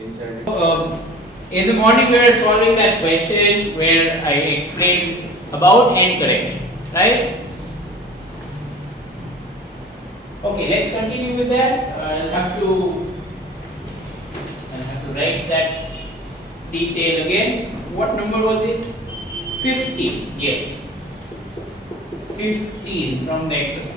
In the morning we were solving that question where I explained about end correction, right? Okay, let's continue with that. I'll have to write that detail again. What number was it? 15. Yes, 15 from the exercise.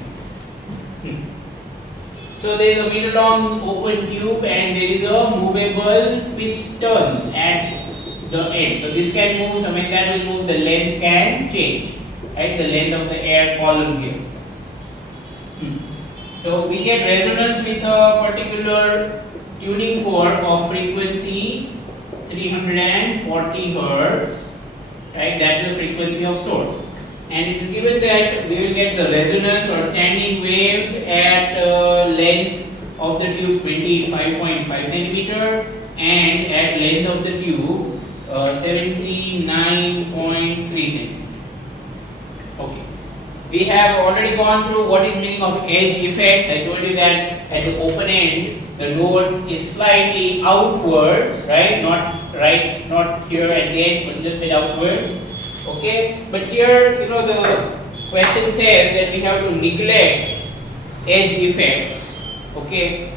So there is a meter long open tube and there is a movable piston at the end. So this can move, so when that will move, the length can change, right? The length of the air column here. So we get resonance with a particular tuning fork of frequency 340 Hertz, right? That's the frequency of source. And it is given that we will get the resonance or standing waves at length of the tube 25.5 centimeter and at length of the tube 79.3 centimeter. Okay. We have already gone through what is meaning of edge effects. I told you that at the open end the node is slightly outwards, right? Not here at the end, but a little bit outwards. Okay, but here, the question says that we have to neglect edge effects. Okay,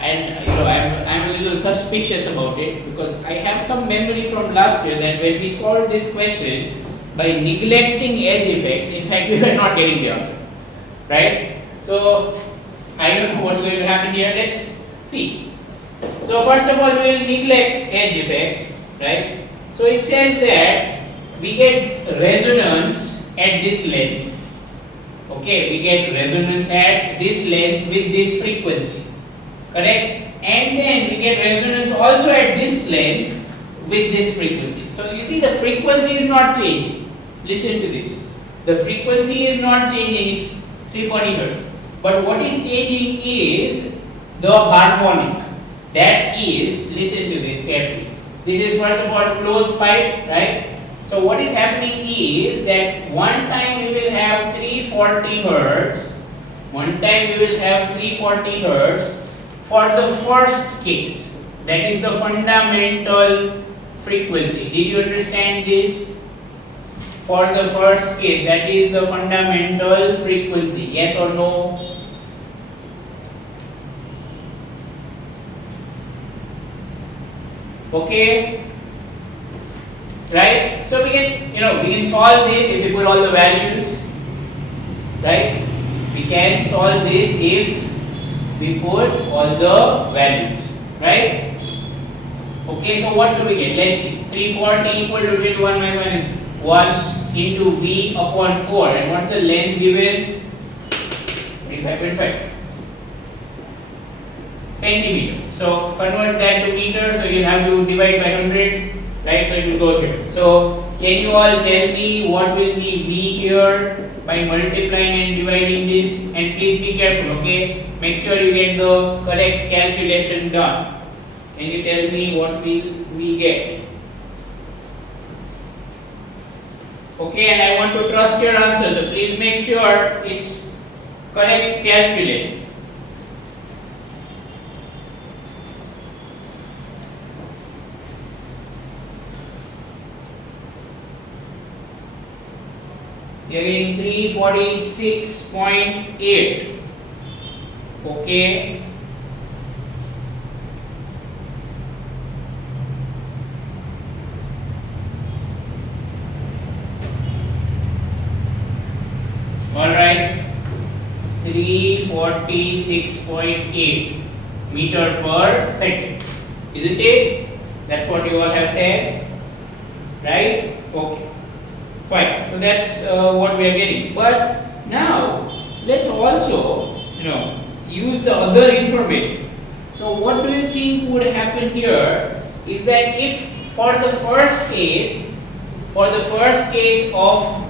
and I'm a little suspicious about it because I have some memory from last year that when we solved this question by neglecting edge effects, in fact we were not getting the answer, right? So I don't know what's going to happen here. Let's see. So first of all, we will neglect edge effects, right? So it says that we get resonance at this length. Okay, we get resonance at this length with this frequency, correct? And then we get resonance also at this length with this frequency. So you see the frequency is not changing. Listen to this. The frequency is not changing, it's 340 Hertz. But what is changing is the harmonic. That is, listen to this carefully. This is first of all closed pipe, right? So what is happening is that one time we will have 340 Hertz, one time we will have 340 Hertz for the first case. That is the fundamental frequency. Did you understand this? For the first case, that is the fundamental frequency. Yes or no? Okay? Right? So we can solve this if we put all the values, right? We can solve this if we put all the values, right? Okay, so what do we get? Let's see. 340 equal to 21 minus 1 into V upon 4. And what's the length given? 35.5 centimeter. So convert that to meter, so you have to divide by 100. Right, so it will go here. So can you all tell me what will be V here by multiplying and dividing this? And please be careful, okay? Make sure you get the correct calculation done. Can you tell me what will we get? Okay, and I want to trust your answer, so please make sure it's correct calculation. You are getting 346.8. Okay. Alright. 346.8 meter per second. Isn't it? That's what you all have said. Right? Okay. Fine. So that's what we are getting. But now let's also use the other information. So what do you think would happen here is that if for the first case of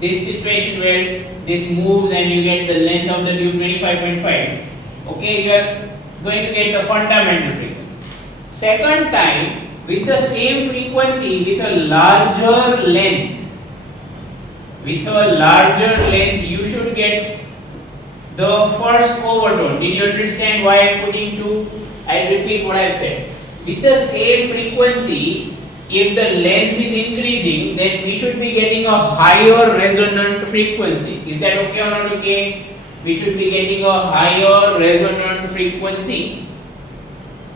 this situation where this moves and you get the length of the tube 25.5, okay, you are going to get the fundamental frequency. Second time with the same frequency with a larger length, you should get the first overtone. Did you understand why I am putting 2 I repeat what I said. With the same frequency, if the length is increasing, then we should be getting a higher resonant frequency. Is that okay or not okay? We should be getting a higher resonant frequency.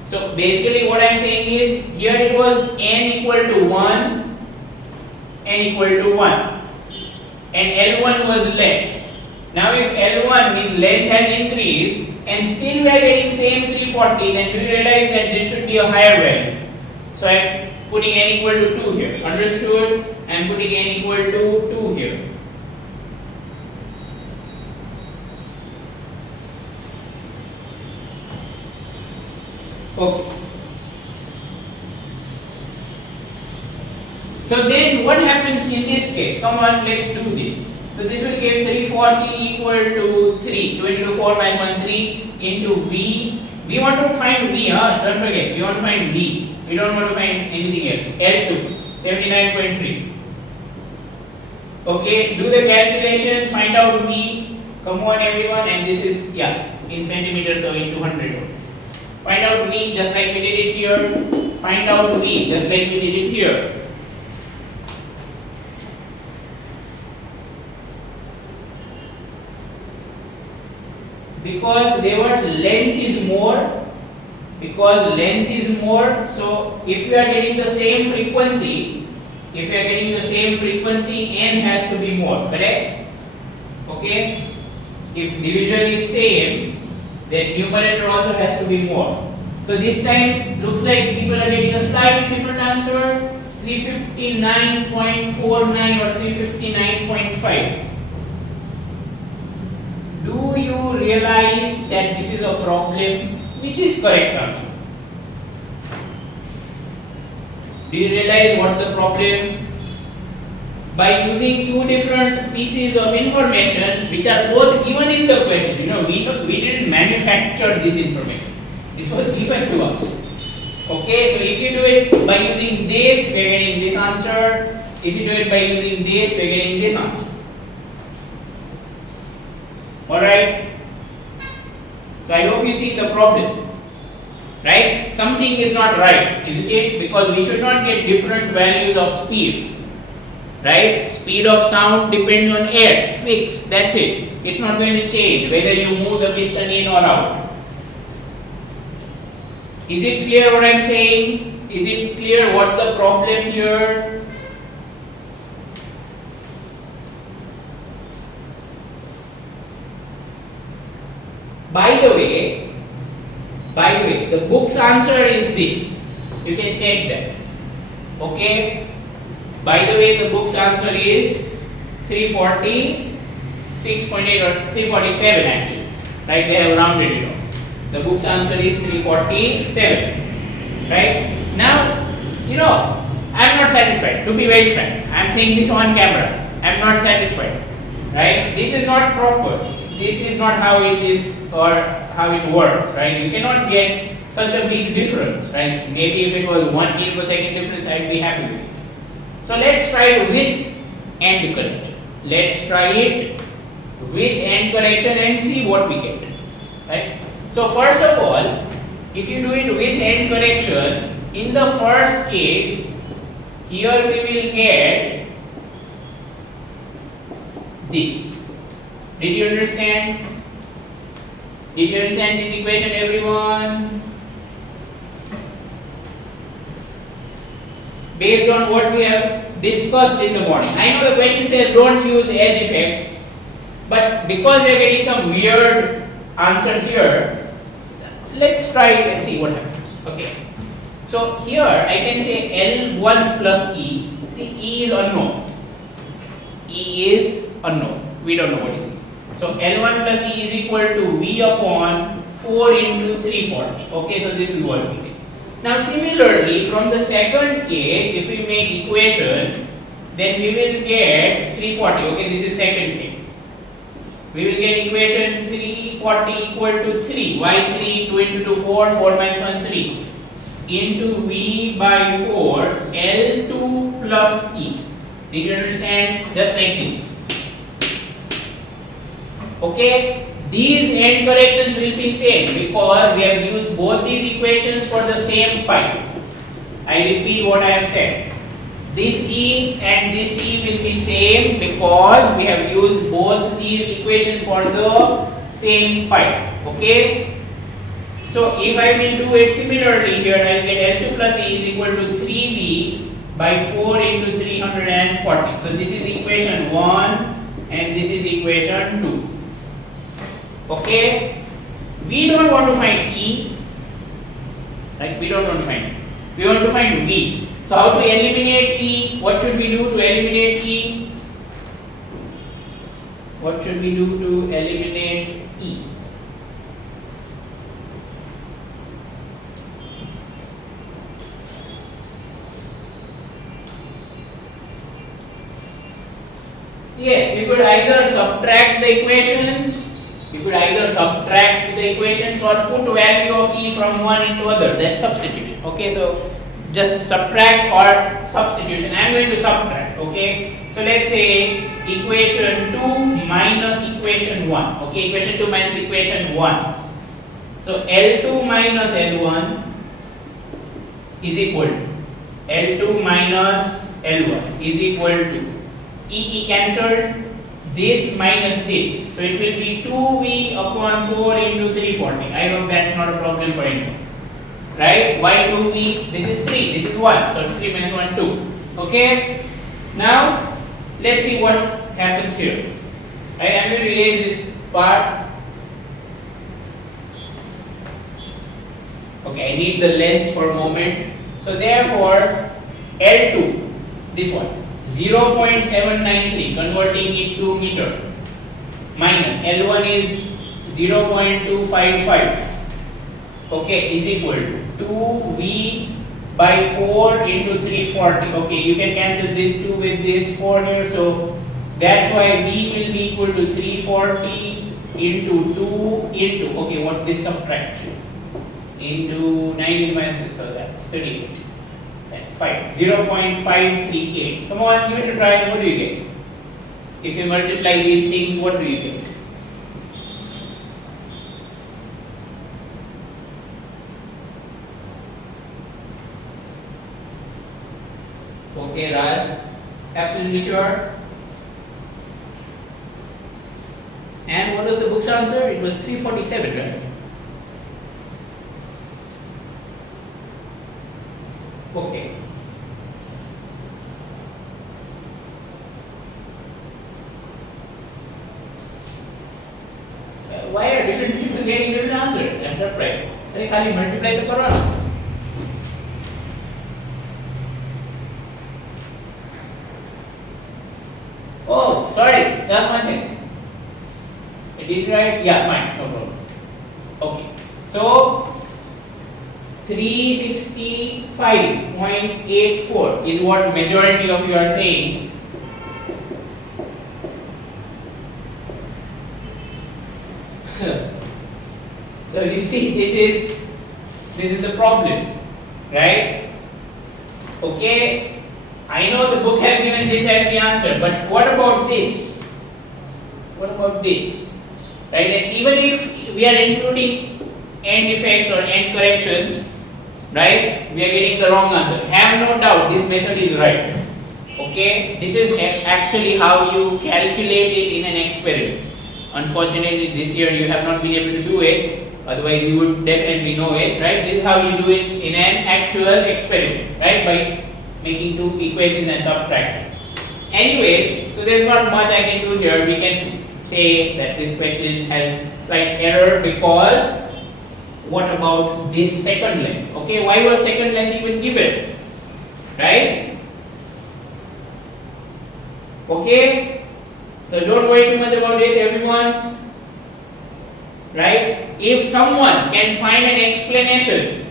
So basically what I am saying is, here it was n equal to 1, n equal to 1, and L1 was less. Now if L1 means length has increased and still we are getting same 340, then we realize that this should be a higher value. So I am putting n equal to 2 here. Understood? I am putting n equal to 2 here. Okay. So then what happens in this case? Come on, let's do this. So this will give 340 equal to 3. 20 to the 4 minus 1, 3 into V. We want to find V, don't forget. We want to find V. We don't want to find anything else. L2, 79.3. Okay, do the calculation, find out V. Come on everyone, and this is, in centimeters, so into 100. Find out V just like we did it here. Find out V just like we did it here. Because there was length is more, so if you are getting the same frequency, n has to be more, correct? Okay? If division is same, then numerator also has to be more. So this time looks like people are getting a slightly different answer, 359.49 or 359.5. Do you realize that this is a problem? Which is correct answer? Do you realize what's the problem? By using two different pieces of information which are both given in the question. We didn't manufacture this information. This was given to us. Okay, so if you do it by using this, we are getting this answer. If you do it by using this, we are getting this answer. Alright? So I hope you see the problem. Right? Something is not right, isn't it? Because we should not get different values of speed. Right? Speed of sound depends on air, fixed, that's it. It's not going to change whether you move the piston in or out. Is it clear what I'm saying? Is it clear what's the problem here? By the way, the book's answer is this. You can check that. Okay? By the way, the book's answer is 346.8 or 347 actually. Right? They have rounded it off. The book's answer is 347. Right? Now, I'm not satisfied. To be very frank, I'm saying this on camera. I'm not satisfied. Right? This is not proper. This is not how it is or how it works. Right? You cannot get such a big difference. Right? Maybe if it was 1 kilo per second difference, I'd be happy with it. So let's try it with end correction. Let's try it with end correction and see what we get. Right? So first of all, if you do it with end correction, in the first case, here we will get this. Did you understand? Did you understand this equation, everyone? Based on what we have discussed in the morning. I know the question says don't use edge effects, but because we are getting some weird answer here, let's try and see what happens. Okay. So here I can say L1 plus E. See, E is unknown. E is unknown. We don't know what it is. So L1 plus E is equal to V upon 4 into 340. Okay, so this is what we get. Now similarly, from the second case, if we make equation, then we will get 340. Okay, this is second case. We will get equation 340 equal to 3. Why 3? 2 into 2, 4, 4 minus 1, 3. Into V by 4, L2 plus E. Did you understand? Just like this. Okay, these end corrections will be same because we have used both these equations for the same pi. I repeat what I have said. This E and this E will be same because we have used both these equations for the same pi. Okay? So if I will do it similarly here, I will get L2 plus E is equal to 3B by 4 into 340. So this is equation 1 and this is equation 2. Okay? We don't want to find E. Right? We don't want to find it. We want to find V. So how to eliminate E? What should we do to eliminate E? What should we do to eliminate E? Yeah, you could either subtract the equations, or put value of E from one into other. That's substitution. Okay, so just subtract or substitution. I am going to subtract. Okay, so let's say equation 2 minus equation 1. Okay, equation 2 minus equation 1. So L2 minus L1 is equal to L2 minus L1 is equal to E cancelled, this minus this. So it will be 2V upon 4 into 340. I hope that's not a problem for anyone. Right? Why 2V? This is 3, this is 1. So 3 minus 1, 2. Okay? Now, let's see what happens here. I am going to erase this part. Okay, I need the length for a moment. So therefore, L2, this one. 0.793 converting it to meter minus L1 is 0.255, okay, is equal to 2V by 4 into 340. Okay, you can cancel this 2 with this 4 here, so that's why V will be equal to 340 into 2 into, okay, what's this subtraction? Into 19 minus, so that's 38. 0.538. Come on, give it a try. What do you get? If you multiply these things, what do you get? Okay, Raj. Absolutely sure. And what was the book's answer? It was 347, right? Okay. Why are different people getting different answers? I'm surprised. अरे खाली multiply तो करो ना. Oh, sorry. That's one thing. I did right. Yeah, fine. No problem. Okay. So 365.84 is what majority of you are saying. So you see, this is the problem, right? Okay, I know the book has given this as the answer, but what about this? What about this? Right? And even if we are including end effects or end corrections, right, we are getting the wrong answer. Have no doubt, this method is right. Okay, this is actually how you calculate it in an experiment. Unfortunately, this year you have not been able to do it. Otherwise, you would definitely know it, right? This is how you do it in an actual experiment, right? By making two equations and subtracting. Anyways, so there's not much I can do here. We can say that this question has slight error because what about this second length? Okay, why was second length even given? Right? Okay? So don't worry too much about it, everyone. Right? If someone can find an explanation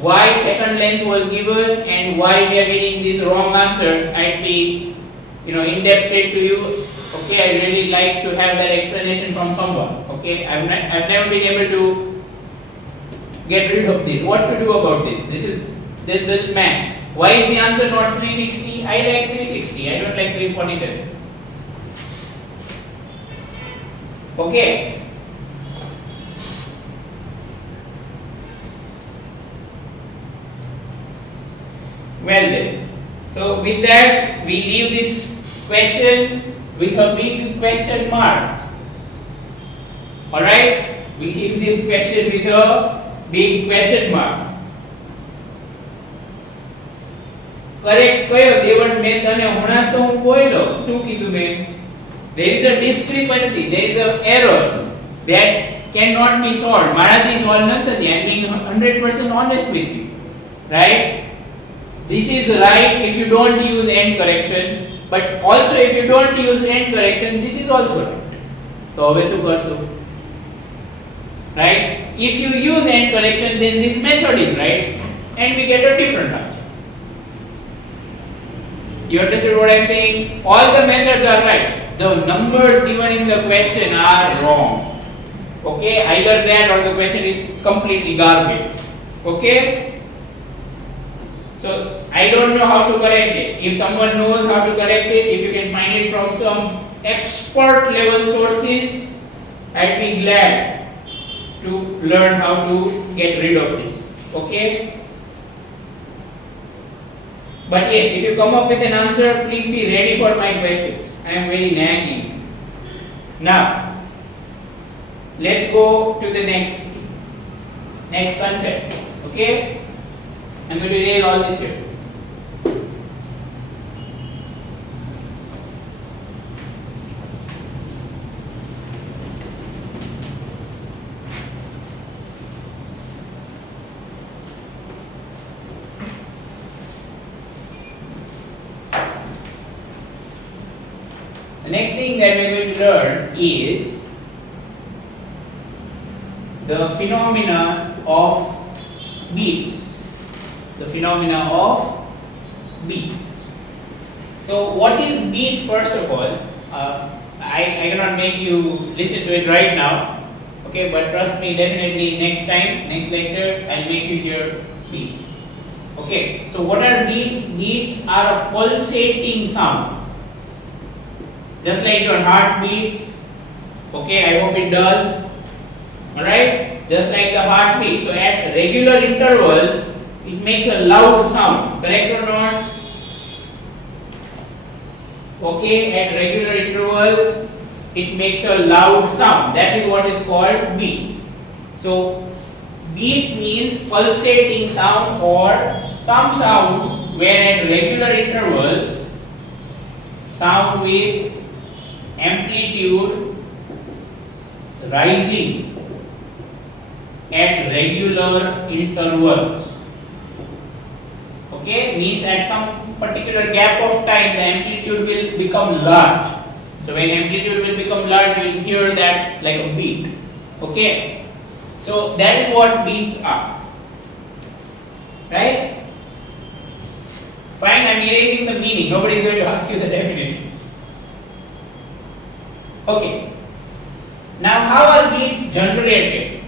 why second length was given and why we are getting this wrong answer, I'd be, indebted to you. Okay, I really like to have that explanation from someone. Okay, I've never been able to get rid of this. What to do about this? This math. Why is the answer not 360? I like 360. I don't like 347. Okay. Well then, so with that we leave this question with a big question mark. Alright, we leave this question with a big question mark. Correct કયો દેવર્સ મેં તને હમણાં તો હું બોલ્યો શું કીધું મેં there is a discrepancy, there is a error that cannot be solved. મારાથી solve ન થતી. I am being 100% honest with you, right? This is right if you don't use end correction, but also if you don't use end correction, this is also right. તો હવે શું કરશો? Right? If you use end correction, then this method is right and we get a different answer. You understood what I am saying? All the methods are right. The numbers given in the question are wrong. Okay? Either that or the question is completely garbage. Okay? So, I don't know how to correct it. If someone knows how to correct it, if you can find it from some expert level sources, I'd be glad to learn how to get rid of this. Okay? But yes, if you come up with an answer, please be ready for my questions. I am very nagging. Now, let's go to the next concept. Okay? I'm going to erase all this here. The next thing that we're going to learn is the phenomena of beats. The phenomena of beat. So, what is beat? First of all, I cannot make you listen to it right now. Okay, but trust me, definitely next time, next lecture, I'll make you hear beats. Okay, so what are beats? Beats are a pulsating sound. Just like your heart beats. Okay, I hope it does. Alright? Just like the heart beats. So at regular intervals, it makes a loud sound. Correct or not? Okay, at regular intervals, it makes a loud sound. That is what is called beats. So, beats means pulsating sound or some sound where at regular intervals, sound with amplitude rising at regular intervals. Okay, means at some particular gap of time the amplitude will become large. So when amplitude will become large, you will hear that like a beat. Okay, so that is what beats are. Right? Fine, I am erasing the meaning. Nobody is going to ask you the definition. Okay. Now, how are beats generated?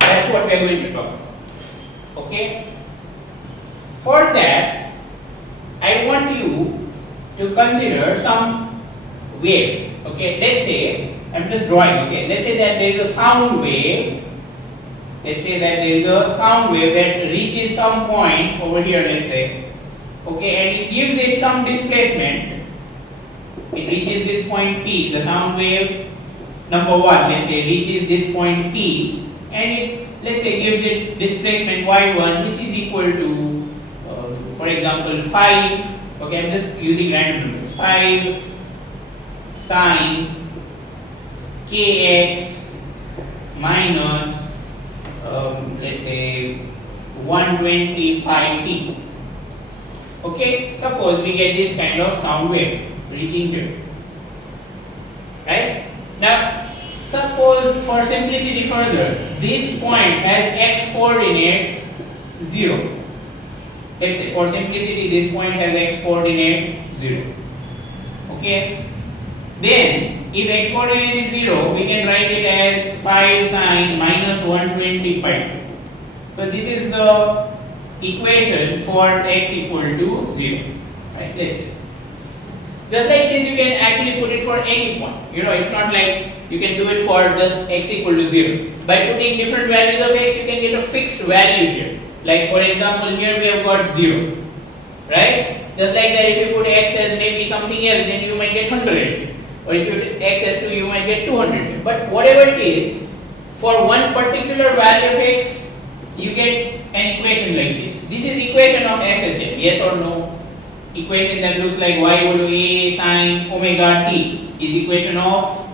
That's what we are going to talk about. Okay. For that, I want you to consider some waves. Okay. Let's say, I'm just drawing. Okay. Let's say that there is a sound wave. Let's say that there is a sound wave that reaches some point over here. Let's say. Okay, and it gives it some displacement. It reaches this point P, the sound wave number 1, let's say, reaches this point P, and it, let's say, gives it displacement y1, which is equal to, for example, 5. Okay, I'm just using random numbers. 5 sine kx minus, let's say, 120 pi t. Okay, suppose we get this kind of sound wave reaching here. Right? Now, suppose for simplicity further, this point has x coordinate 0. Let's say for simplicity this point has x coordinate 0. Okay? Then, if x coordinate is 0, we can write it as 5 sine minus 120 pi. So, this is the equation for x equal to 0. Right? Let's see. Just like this, you can actually put it for any point. You know, it's not like you can do it for just x equal to 0. By putting different values of x, you can get a fixed value here. Like for example, here we have got 0. right? Just like that, if you put x as maybe something else, then you might get 100, or if you put x as 2, you might get 200. But whatever it is, for one particular value of x, you get an equation like this. This is equation of SHM, yes or no? Equation that looks like y equal to a sine omega t is equation of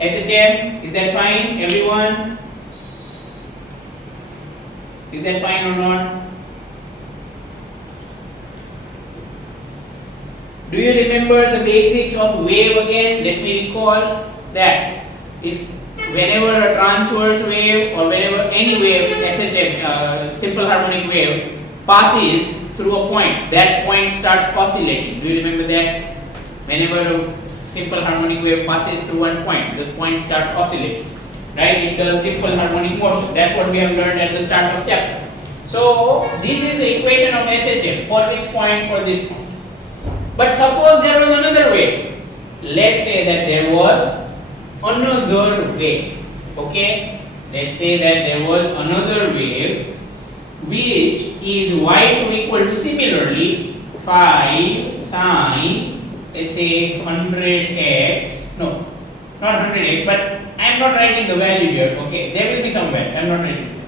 SHM. Is that fine, everyone? Is that fine or not? Do you remember the basics of wave again? Let me recall that it's whenever a transverse wave or whenever any wave, SHM, simple harmonic wave, passes through a point, that point starts oscillating. Do you remember that? Whenever a simple harmonic wave passes through one point, the point starts oscillating. Right? It does simple harmonic motion. That's what we have learned at the start of chapter. So this is the equation of SHM. For which point? For this point. But suppose there was another wave. Let's say that there was another wave. Okay? Let's say that there was another wave which is y2 equal to similarly 5 sine, let's say 100x. No, not 100x, but I am not writing the value here. Okay? There will be some value. I am not writing.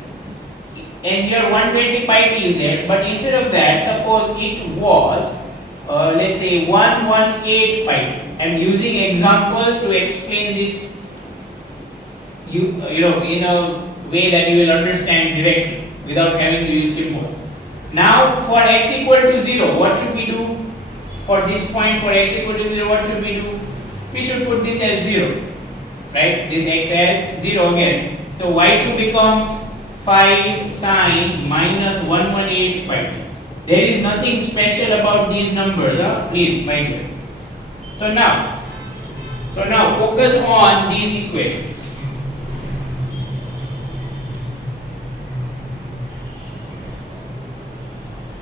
And here 120 pi t is there, but instead of that, suppose it was let's say 118 pi t. I am using example to explain this you know in a way that you will understand directly without having to use symbols. Now for x equal to 0, what should we do? For this point, for x equal to 0, what should we do? We should put this as 0, right? This x as 0 again. So y2 becomes 5 sine minus 118 pi t. There is nothing special about these numbers, please mind it. So now focus on these equations.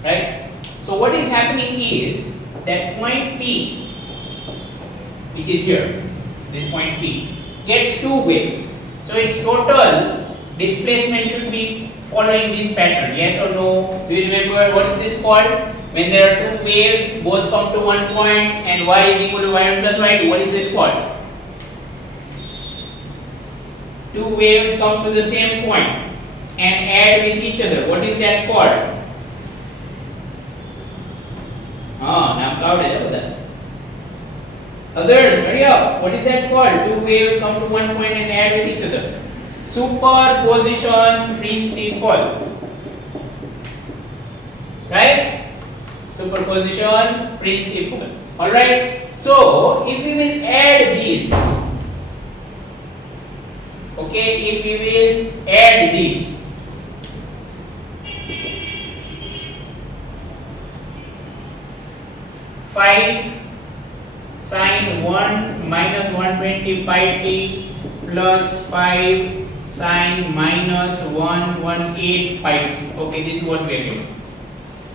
Right? So what is happening is that point P, which is here, this point P, gets two waves. So its total displacement should be following this pattern, yes or no? Do you remember what is this called? When there are two waves, both come to one point and y is equal to y1 plus y2, what is this called? Two waves come to the same point and add with each other. What is that called? Now cloud others, hurry up. What is that called? Two waves come to one point and add with each other. Superposition principle. Right? Superposition principle. Alright? So, if we will add these, okay, if we will add these, five sine 1 minus 120 pi t plus 5 sine minus 118 pi t. Okay, this is what we are doing.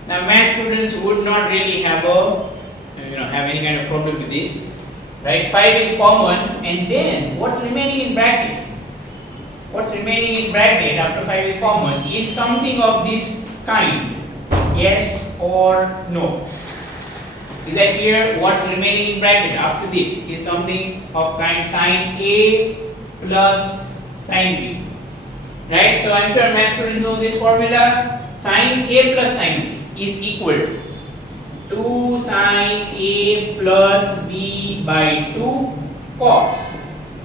Now, math students would not really have any kind of problem with this, right? 5 is common, and then what's remaining in bracket? What's remaining in bracket after 5 is common is something of this kind. Yes or no? Is that clear? What's remaining in bracket after this is something of kind sine A plus sine B. Right? So I'm sure math students know this formula. Sine A plus sine B is equal to 2 sine A plus B by 2 cos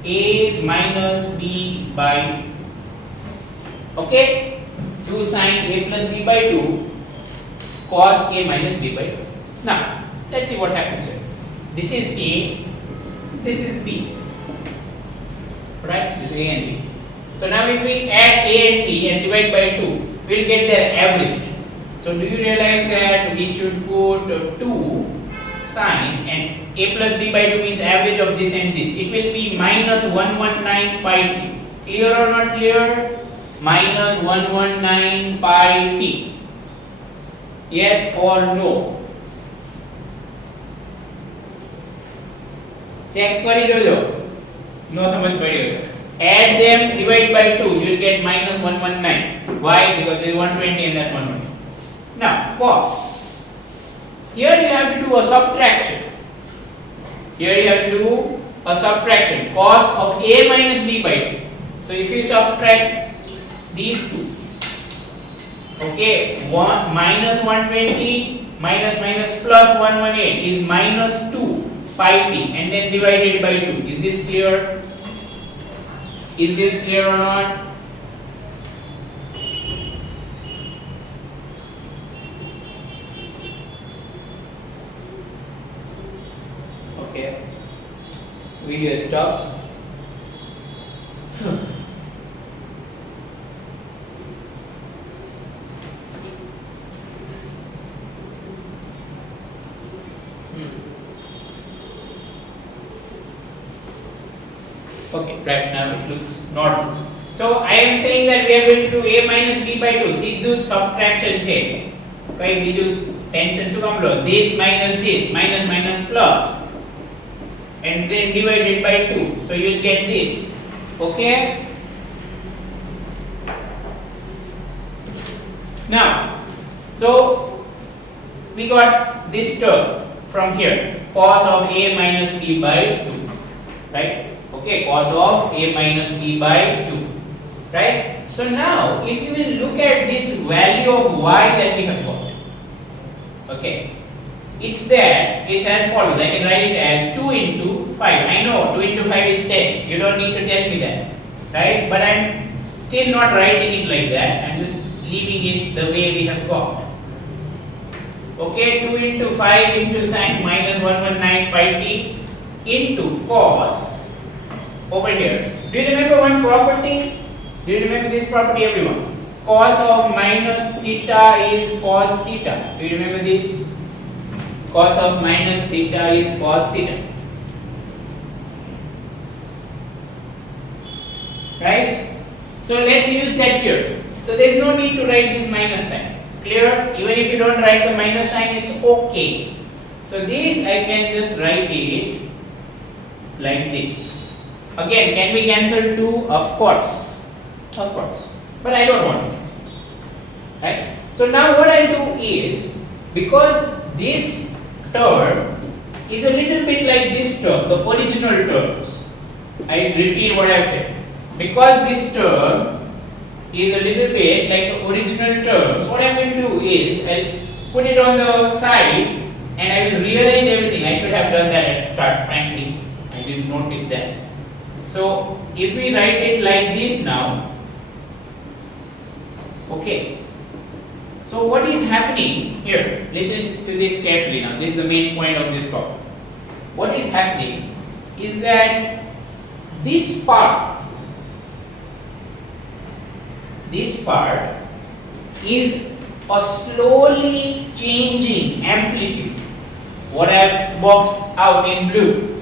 A minus B by 2. Okay? 2 sine A plus B by 2 cos A minus B by 2. Now, let's see what happens here. This is A, this is B. Right? This is A and B. So now if we add A and B and divide by 2, we'll get their average. So do you realize that we should put 2 sine and A plus B by 2 means average of this and this. It will be minus 119 pi t. Clear or not clear? Minus 119 pi t. Yes or no? Check કરી જોજો. No સમજ પડી હોય. Add them, divide by 2, you will get minus 119. Why? Because there is 120 and that's 120. Now, cos. here you have to do a subtraction. Here you have to do a subtraction, cos of a minus b by 2. So if you subtract these two, okay, 1 minus 120 minus minus plus 118 is minus 2 pi t, and then divided by 2. Is this clear? Is this clear or not? Okay, video stop. Okay, right now it looks normal. So I am saying that we are going to do a minus b by 2. સીધું subtraction છે. કઈ બીજું tension શું કામ લો? This minus minus plus, and then divided by 2. So you will get this. Okay? Now, so we got this term from here, cos of a minus b by 2, right? Okay, cos of a minus b by 2, right? So now, if you will look at this value of y that we have got, okay, it's there. It's as follows. I can write it as 2 into 5. I know 2 into 5 is 10. You don't need to tell me that, right? But I'm still not writing it like that. I'm just leaving it the way we have got. Okay, 2 into 5 into sin minus 119 pi t into cos over here. Do you remember one property? Do you remember this property, everyone? Cos of minus theta is cos theta. Do you remember this? Cos of minus theta is cos theta. Right? So let's use that here. So there is no need to write this minus sign. Clear? Even if you don't write the minus sign, it's okay. So this I can just write it like this. Again, can we cancel 2? Of course. Of course. But I don't want it. Right? So now what I do is, because this term is a little bit like this term, the original terms. I repeat what I've said. Because this term is a little bit like the original terms, what I'm going to do is, I'll put it on the side and I will rearrange everything. I should have done that at the start, frankly. I didn't notice that. So if we write it like this now, okay. So what is happening here? Listen to this carefully now. This is the main point of this problem. What is happening is that this part is a slowly changing amplitude. What I have boxed out in blue,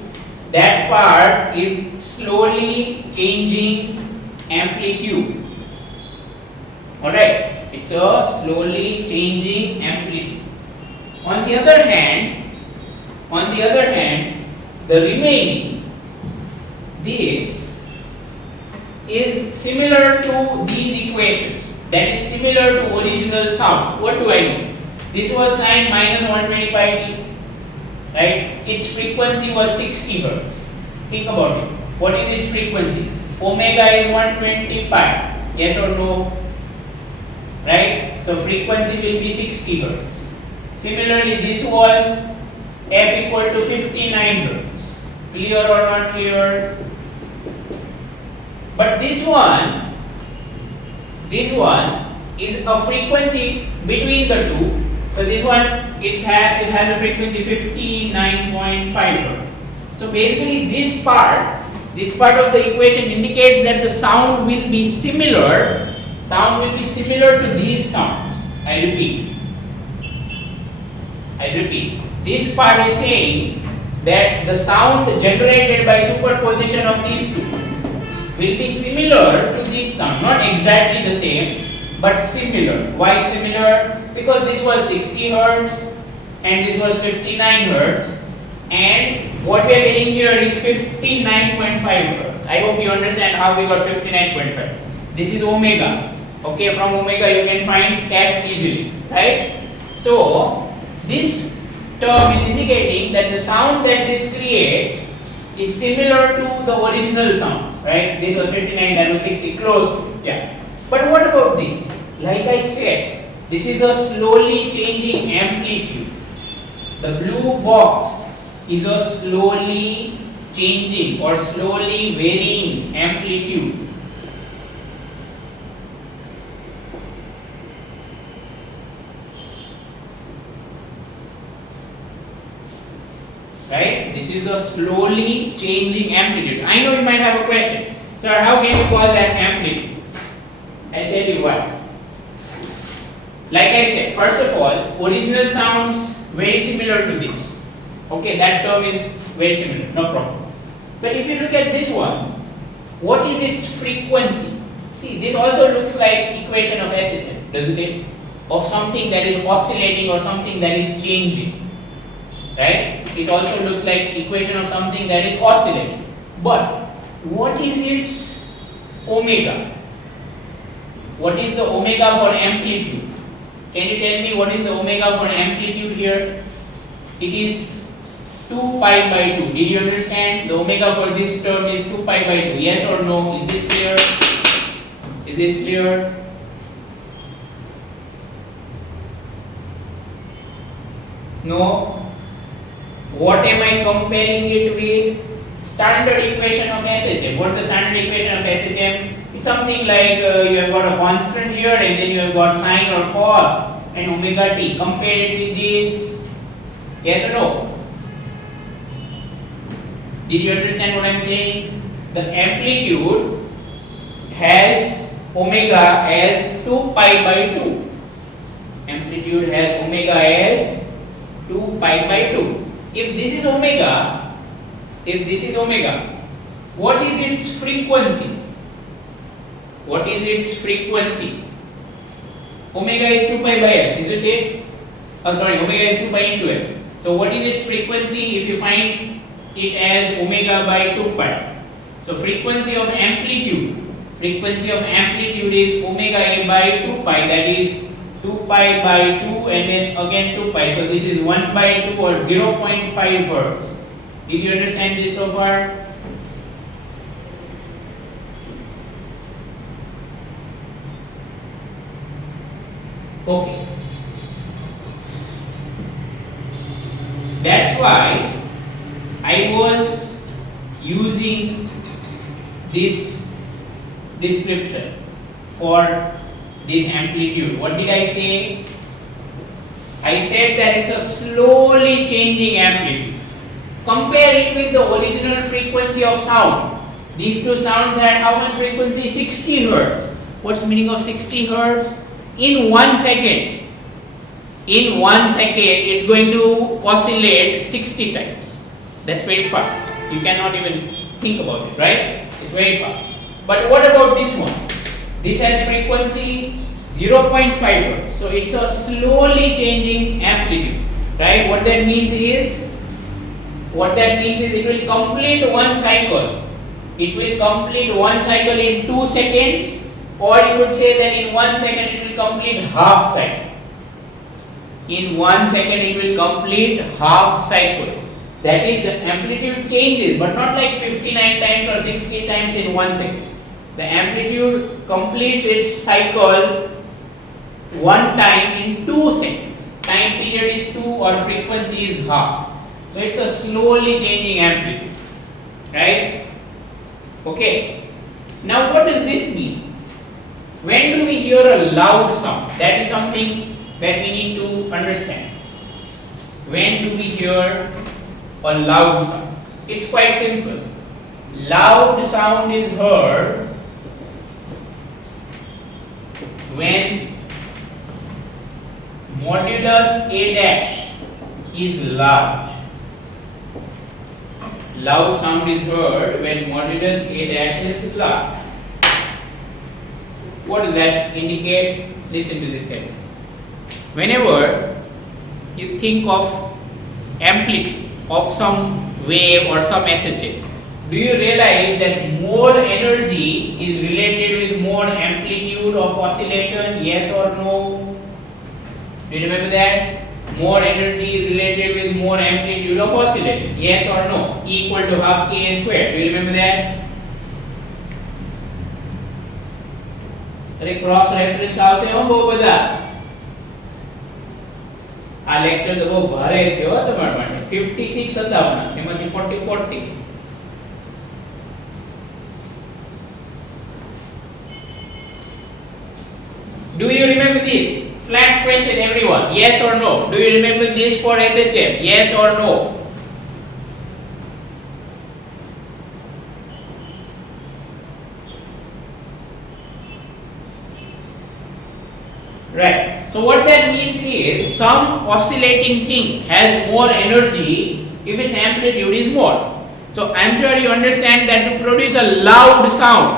that part is slowly changing amplitude. Alright, it's a slowly changing amplitude. On the other hand, the remaining, this is similar to these equations. That is similar to original sound. What do I do? This was sin minus 120 pi t. Right? Its frequency was 60 Hz. Think about it. What is its frequency? Omega is 120 pi. Yes or no? Right? So frequency will be 60 Hz. Similarly, this was f equal to 59 Hz. Clear or not clear? But this one is a frequency between the two. So this one it has a frequency 59.5 Hz. So basically this part of the equation indicates that the sound will be similar to these sounds. I repeat. This part is saying that the sound generated by superposition of these two will be similar to this sound, not exactly the same, but similar. Why similar? Because this was 60 Hz and this was 59 Hz, and what we are getting here is 59.5 Hz. I hope you understand how we got 59.5. This is omega. Okay, from omega you can find f easily, right? So this term is indicating that the sound that this creates is similar to the original sound, right? This was 59, that was 60, close to it, yeah. But what about this? Like I said, this is a slowly changing amplitude. The blue box is a slowly changing or slowly varying amplitude. Right? This is a slowly changing amplitude. I know you might have a question. Sir, how can you call that amplitude? I'll tell you why. Like I said, first of all, original sounds very similar to this. Okay, that term is very similar, no problem. But if you look at this one, what is its frequency? See, this also looks like equation of SHM, doesn't it? Of something that is oscillating or something that is changing. Right? It also looks like equation of something that is oscillating. But what is its omega? What is the omega for amplitude? Can you tell me what is the omega for amplitude here? It is 2 pi by 2. Did you understand? The omega for this term is 2 pi by 2. Yes or no? Is this clear? Is this clear? No? What am I comparing it with? Standard equation of SHM. What is the standard equation of SHM? It's something like you have got a constant here and then you have got sine or cos and omega t. Compare it with this. Yes or no? Did you understand what I am saying? The amplitude has omega as 2 pi by 2. Amplitude has omega as 2 pi by 2. If this is omega, what is its frequency? What is its frequency? Omega is 2 pi by f, isn't it? Omega is 2 pi into f. So what is its frequency if you find it as omega by 2 pi? So frequency of amplitude is omega a by 2 pi, that is 2 pi by 2 and then again 2 pi. So this is 1 by 2 or 0.5 hertz. Did you understand this so far? Okay. That's why I was using this description for this amplitude. What did I say? I said that it's a slowly changing amplitude. Compare it with the original frequency of sound. These two sounds had how much frequency? 60 hertz. What's the meaning of 60 hertz? In 1 second. In 1 second, it's going to oscillate 60 times. That's very fast. You cannot even think about it, right? It's very fast. But what about this one? This has frequency 0.5 hertz. So it's a slowly changing amplitude, right? What that means is it will complete one cycle. It will complete one cycle in 2 seconds, or you could say that in 1 second it will complete half cycle. In 1 second it will complete half cycle. That is, the amplitude changes, but not like 59 times or 60 times in 1 second. The amplitude completes its cycle one time in 2 seconds. Time period is 2 or frequency is half. So it's a slowly changing amplitude, right? Okay. Now what does this mean? When do we hear a loud sound? That is something that we need to understand. When do we hear a loud sound? It's quite simple. Loud sound is heard when modulus A dash is large. Loud sound is heard when modulus A dash is large. What does that indicate? Listen to this carefully. Whenever you think of amplitude of some wave or some SHM, do you realize that more energy is related with more amplitude of oscillation? Yes or no? Do you remember that? more energy is related with more amplitude of oscillation? Yes or no? E equal to half ka square. Do you remember that? Cross reference આવશે હો બહુ બધા આ lecture તો બહુ ભારે થયો તમારા માટે 56 હતા એમાંથી 40 Do you remember this? Flat question everyone. Yes or no? Do you remember this for SHM? Yes or no? Right. So what that means is some oscillating thing has more energy if its amplitude is more. So I'm sure you understand that to produce a loud sound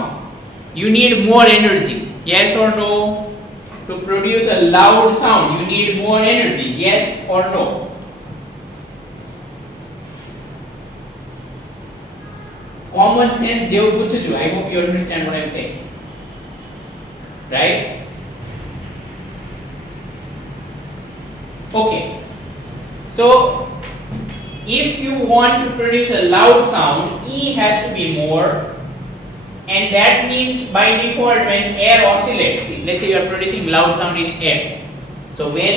you need more energy. Yes or no? To produce a loud sound you need more energy. Yes or no? Common sense જેવું પૂછું છું. I hope you understand what I'm saying. Right? Okay. So if you want to produce a loud sound, E has to be more, and that means by default when air oscillates, let's say you are producing loud sound in air. So when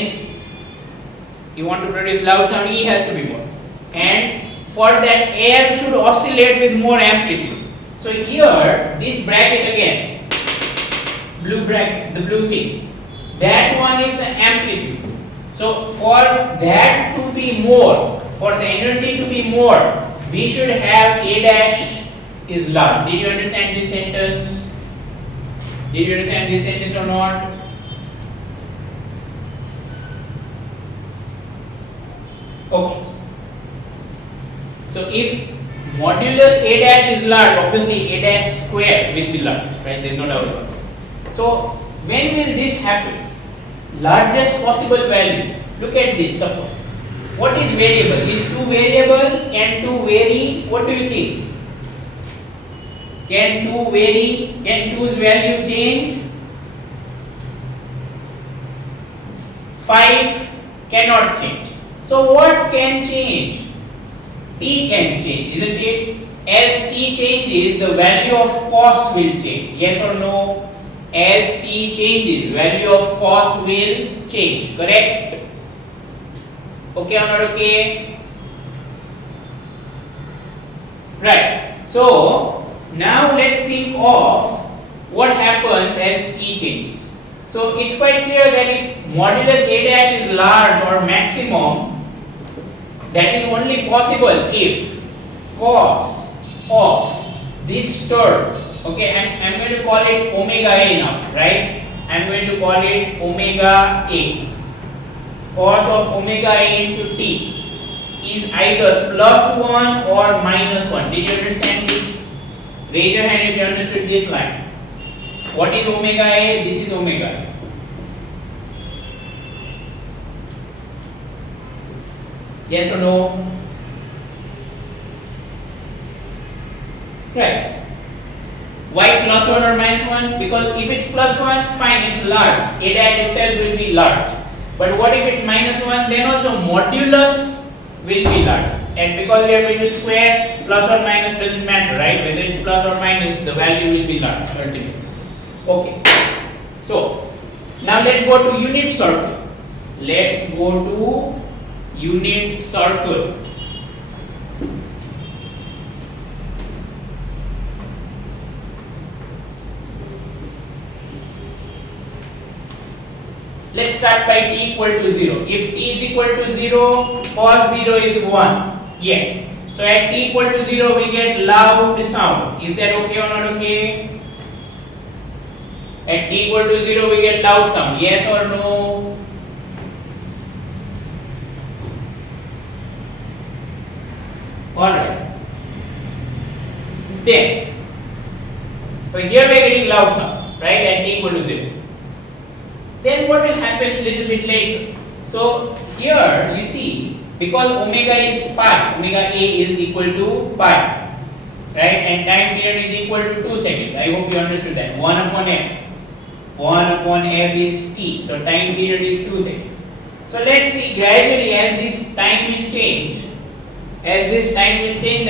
you want to produce loud sound, E has to be more, and for that air should oscillate with more amplitude. So here this bracket again, blue bracket, the blue thing, that one is the amplitude. So for that to be more, for the energy to be more, we should have A dash is large. Did you understand this sentence? Did you understand this sentence or not? Okay. So if modulus A dash is large, obviously A dash square will be large, right? There is no doubt about it. So when will this happen? Largest possible value. Look at this, suppose. What is variable? Is 2 variable? Can 2 vary? What do you think? Can 2 vary? Can 2's value change? 5 cannot change. So what can change? T can change, isn't it? As T changes, the value of cos will change. Yes or no? As T changes, value of cos will change. Correct? Okay or not okay? Right. So now let's think of what happens as T changes. So it's quite clear that if modulus A dash is large or maximum, that is only possible if cos of this term, okay, I'm going to call it omega A now, right? I'm going to call it omega A. Cos of omega A into T is either plus 1 or minus 1. Did you understand this? Raise your hand if you understood this line. What is omega A? This is omega A. Yes or no? Right. Why plus 1 or minus 1? Because if it's plus 1, fine, it's large. A dash itself will be large. But what if it's minus 1? Then also modulus will be large. And because we are going to square, plus or minus doesn't matter, right? Whether it's plus or minus, the value will be large ultimately. Okay. So now let's go to unit circle. Let's go to unit circle. Let's start by t equal to 0. If t is equal to 0, cos 0 is 1. Yes. So at t equal to 0, we get loud sound. Is that okay or not okay? At t equal to 0, we get loud sound. Yes or no? Alright. Then, so here we are getting loud sound, right? At t equal to 0. Then what will happen a little bit later? So here you see, because omega is pi, omega A is equal to pi, right? And time period is equal to 2 seconds. I hope you understood that. 1 upon f. 1 upon f is t. So time period is 2 seconds. So let's see, gradually as this time will change, the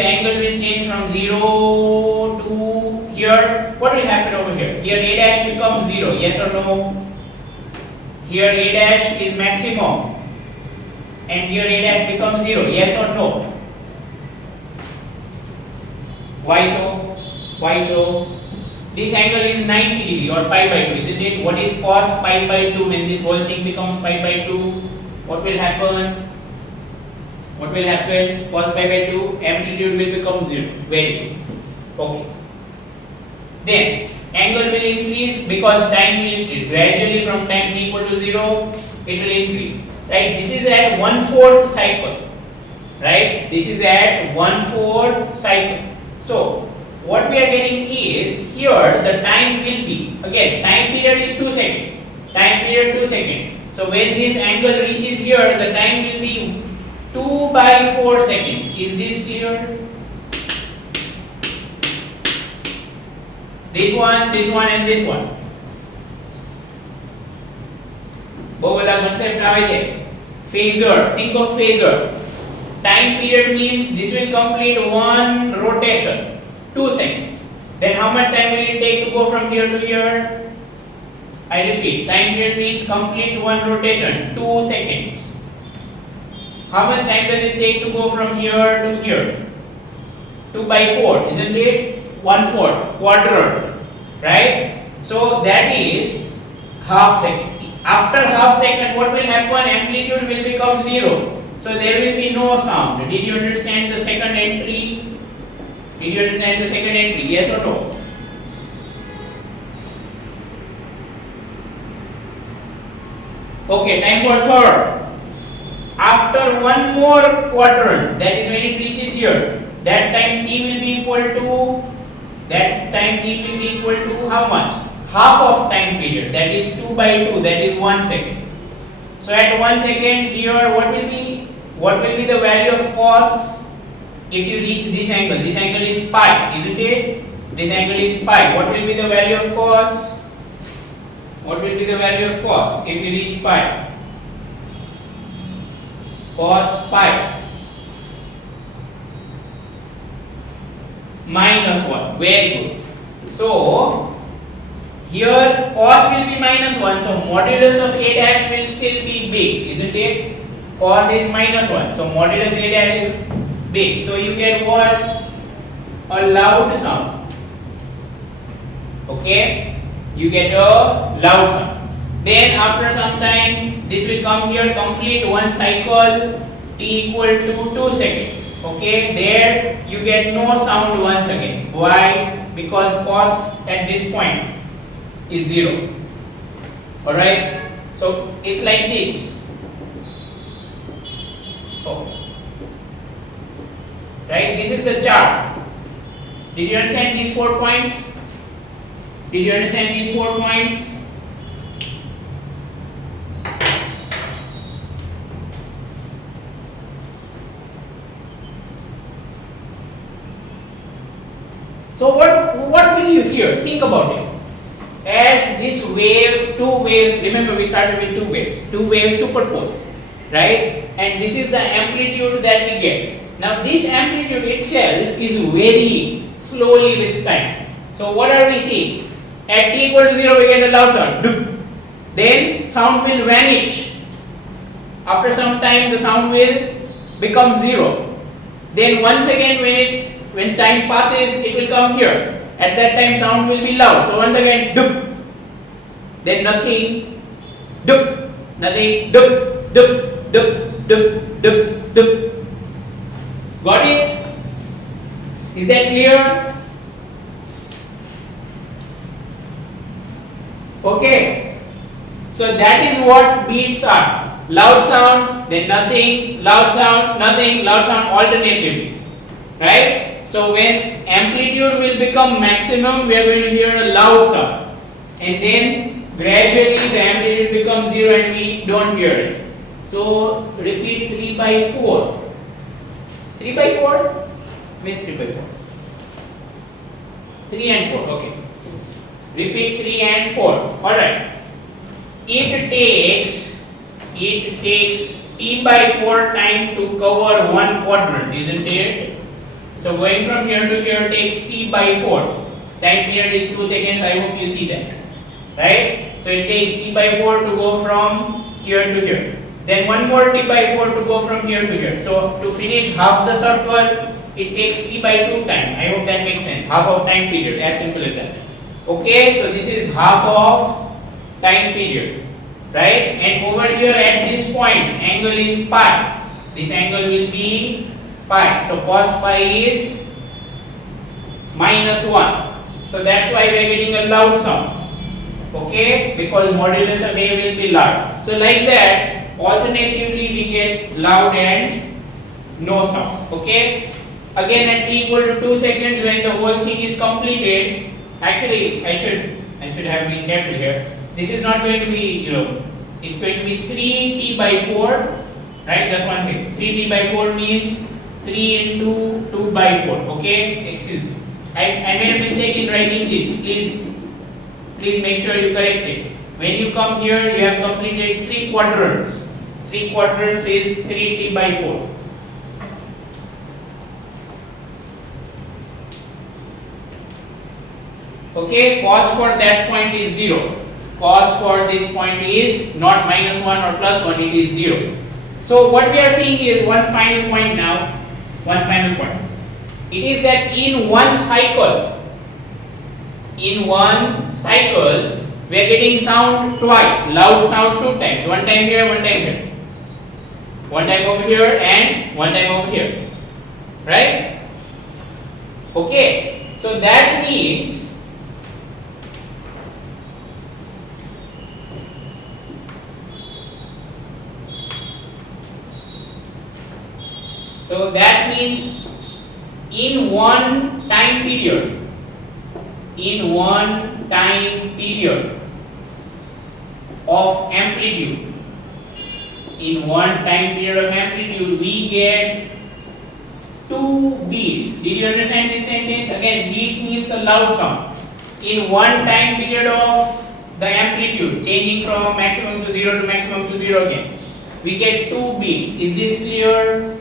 angle will change from 0 to here. What will happen over here? Here A dash becomes 0, yes or no? Here A dash is maximum, and here A dash becomes 0, yes or no? Why so? Why so? This angle is 90 degree or pi by 2, isn't it? What is cos pi by 2 when this whole thing becomes pi by 2? What will happen? What will happen? Cos pi by 2, amplitude will become 0. Very good. Okay. Then, angle will increase because time will gradually from time t equal to 0, it will increase. Right? This is at 1/4 cycle. Right? This is at 1/4 cycle. So, what we are getting is, here the time will be, again, time period is 2 seconds. Time period 2 seconds. So, when this angle reaches here, the time will be 2 by 4 seconds. Is this clear? This one, and this one. બહુ બધા concept આવે છે. Phasor, think of phasor. Time period means this will complete one rotation, 2 seconds. Then how much time will it take to go from here to here? I repeat, time period means completes one rotation, 2 seconds. How much time does it take to go from here to here? 2 by 4, isn't it? 1/4, quarter, right? So that is half second. After half second, what will happen? Amplitude will become 0. So there will be no sound. Did you understand the second entry? Did you understand the second entry? Yes or no? Okay, time for third. After one more quadrant, that is when it reaches here, that time t will be equal to how much? Half of time period, that is 2 by 2, that is 1 second. So at 1 second here, what will be the value of cos if you reach this angle? This angle is pi, isn't it? This angle is pi. What will be the value of cos? What will be the value of cos if you reach pi? Cos pi minus 1. Very good. So here cos will be minus 1, so modulus of A dash will still be big, isn't it? Cos is minus 1, so modulus A dash is big. So you get what? A loud sound. Okay? You get a loud sound. Then after some time, this will come here, complete one cycle, t equal to 2 seconds. Okay? There you get no sound once again. Why? Because cos at this point is 0. Alright? So it's like this. Oh. Right? This is the chart. Did you understand these 4 points? Did you understand these 4 points? So what will you hear? Think about it. As this wave, 2 waves, remember we started with 2 waves superpose, right? And this is the amplitude that we get. Now this amplitude itself is varying slowly with time. So what are we seeing? At t equal to 0 we get a loud sound. Then sound will vanish. After some time the sound will become 0. Then once again when time passes it will come here. At that time sound will be loud. So once again dup. Then nothing. Dup. Nothing. Dup. Dup. Dup. Dup. Dup. Dup. Got it? Is that clear? Okay. So that is what beats are. Loud sound, then nothing, loud sound, nothing, loud sound alternatively. Right? So when amplitude will become maximum, we are going to hear a loud sound. And then gradually the amplitude becomes 0 and we don't hear it. So repeat 3 by 4. 3 by 4? Miss 3 by 4. 3 and 4, okay. Repeat 3 and 4. Alright. It it takes t by 4 time to cover one quadrant, isn't it? So going from here to here takes t by 4. Time period is 2 seconds. I hope you see that, right? So it takes t by 4 to go from here to here. Then one more t by 4 to go from here to here. So to finish half the circle, it takes t by 2 time. I hope that makes sense. Half of time period, as simple as that. Okay, so this is half of time period, right? And over here at this point, angle is pi. This angle will be pi. So cos pi is -1. So that's why we are getting a loud sound. Okay, because modulus of A will be loud. So like that, alternatively we get loud and no sound. Okay, again at t equal to 2 seconds, when the whole thing is completed, actually I should have been careful here. This is not going to be, it's going to be 3t by 4, right? That's one thing. 3t by 4 means 3 into 2 by 4. Okay, excuse me. I made a mistake in writing this. Please make sure you correct it. When you come here, you have completed 3 quadrants. 3 quadrants is 3t by 4. Okay, cos for that point is 0. Cos for this point is not -1 or +1, it is 0. So what we are seeing is one final point now. One final point. It is that in one cycle, we are getting sound twice, loud sound 2 times. One time here, one time here. One time over here and one time over here. Right? Okay. So that means in one time period, of amplitude, we get 2 beats. Did you understand this sentence? Again, beat means a loud sound. In one time period of the amplitude, changing from maximum to 0 to maximum to 0 again, we get 2 beats. Is this clear?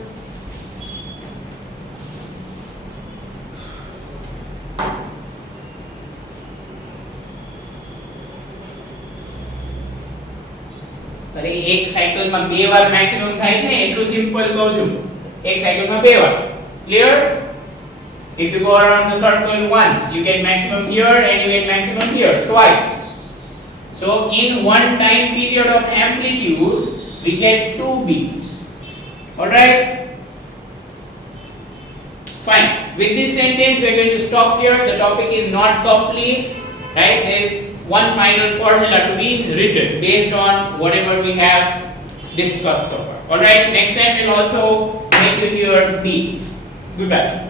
अरे एक cycle में 2 વાર maximum થાય ને એટલું simple કહું છું એક સાયકલ માં 2 વાર clear if you go around the circle once you get maximum here and you get maximum here twice so in one time period of amplitude we get 2 beats all right fine with this sentence we are going to stop here the topic is not complete right there is one final formula to be written based on whatever we have discussed so far. Alright, next time we'll also make you your beats. Goodbye.